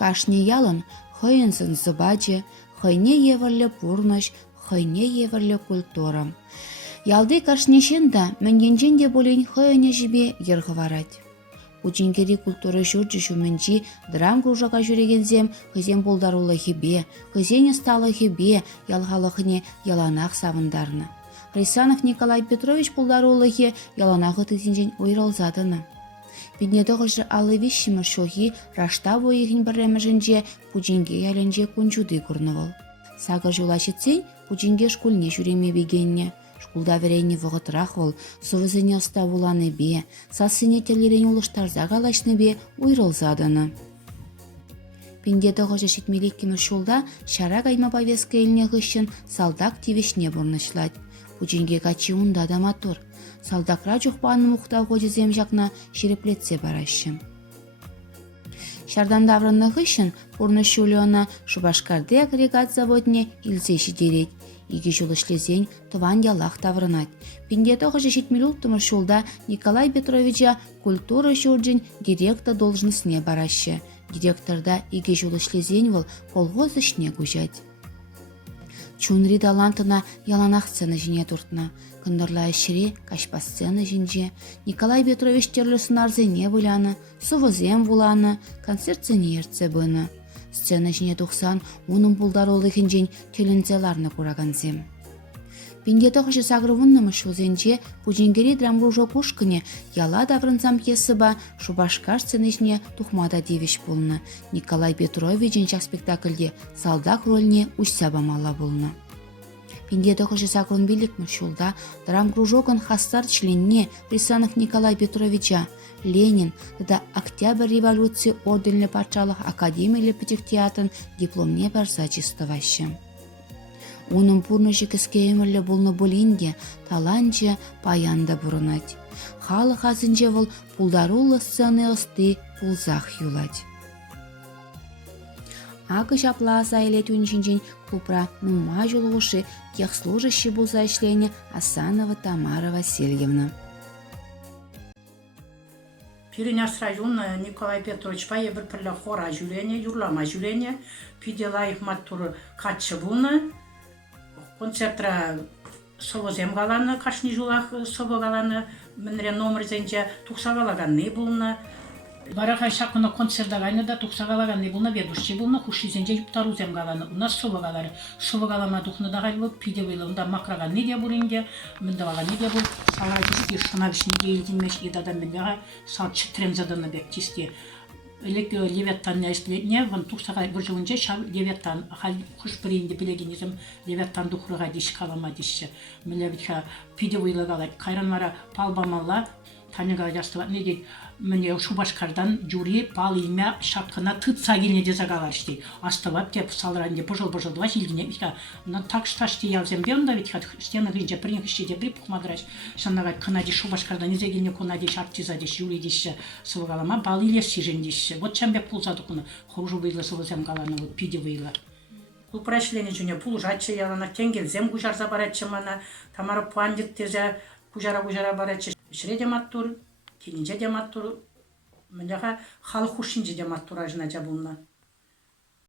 Кашне ялын хăйынсын зыбачы, хăйне евăрлле пурнăç, хăйне евăрлле культура. Ялды кашнешен да мӹньенчен те болен хăйăне жипе йырхыварать. Учинкери культура çурчче çумменнчи драм кружака çӳрегенсем хăйсем пулдарулă хипе, хăйсене сталы хипе ялхалăхне яланах савындарнă. Рысанов Николай Петрович пулдарулăхе яланахы тысинчен ойралзатăнă. Питне тăхăçрă алы вишшимăр çохи рашта войыхин пӗрремешӗнче пучинке яленче кунчуты курнă вăл. Сакӑр жулачетсен пучинке шкульне çүреме бекеннне. Шкулда веренне вăхăтрах вăл, сывысене ăста вуланнепе, сассине теллерен улыштарса калачнепе уйрăлсатăнă. Пинде тăхăçрă çитмелеккемеш çулта çара кайма повестка элне хыççăн салтак тивешне пурнăчлать. Пучинке качи унда да матур. Салтакра чухпаннă мухта хотесем çакна çиреплетсе параççă. Çартан таврăннă хыççăн пурнă çулёна Шупашкарте агрегат заводне илсе çитерет. Ике жол ишлесен тыван ялах таврынать. Пинде тăхăçрă çитмелл улттӑмăр çулта Николай Петровича культура çурчӗн директор должностне параççă. Директорда ике жол ишлесен вăл колхоз ишне куҫать. Чунри талантына яланах сцена жине туртнă. Кындырла ӗçре качпа сцена жинче. Николай Петрович терлле сынарсене выляны, сывысем вуланы, концертсене ертсе быны. Сцена жине тухсан унын пулдаруллыхинчен тӧленсе ларнă куракансем. Пинде тăхăçрă сагрывыннăмăш çулсенче пучинкери драмружок ушкăне яла таврынсам пьесыба Шупашкар сценечне тухмата тивӗç пулнă. Николай Петровичен çак спектакльде салтак рольне уҫса памалла пулнă. Пинде тăхăçрă сакрун пиликмӗш çулта драмкружокын хастар членне Рысанов Николай Петровича Ленин тата Октябрь революци орденле патшалых академийле пӗтехтеатăн дипломне парса чистăваççă. Унын пурнăçы кӗске өмірлі болны болинде таланче паянда бұрынать. Халық азынче вăл пулдаруллы сцены ысты пулзах юлать. Акы çапла аса илет үнчинчен купра нума жолугушы техслужащий булса ишлене Асанова Тамара Васильевна. Пиреняс район Николай Петрович пае бір пірлі хора жүрене, юрлама жүрене, пиделайық маттуры қатшы бұлны, концертра совозем галаны, кашни жулах сово галаны, мінре номер зенче тұқса галаганны бұлны. Барақай шақына концерта гайны да тұқса галаганны бұлны, ведущий бұлны, хуши зенче юптару зем галаны. У нас сово галары, сово галама тұқны да гайлы, пиде вылы, онда макраганны де бұрынде, мінді галанны де бұл, салайдысты, шынавишни де елденмеш, едада мінді сал читрензаданы бек тисте. Элек Леветтан не вон тухсага бір жылынче Леветтан хал хуш бірінде білегенізім Леветтан духрыға деш қалама деші. Мілебітха пиде ойлагалай. Қайранлара палбамалла таныға жастыва не дейді. Міне Шупашкардан жури пал илме шапқына тытса келіне де загалар штей. Астывап деп салыранде бұжыл-бұжыл два жілдіне. Так шташты явзем беонда витха стены гынче принех іште де бір пұхмадыраш. Шаннаға кына де Шупашкардан незе келіне кона де шартиза де жури деші сывыгалама пал илес сижен деші. Вот чамбек пулзады куны хожу выйлы сывызем галаны вот пиде выйлы. Бұл прашлене жүне пул жатшы ялана тенгелзем кужарса баратшы мана Тамара Пуандик тезе кужара баратшы. Шре дематтур, кенинче дематтур, мындаға халық хушинче дематтур ажына жабылна.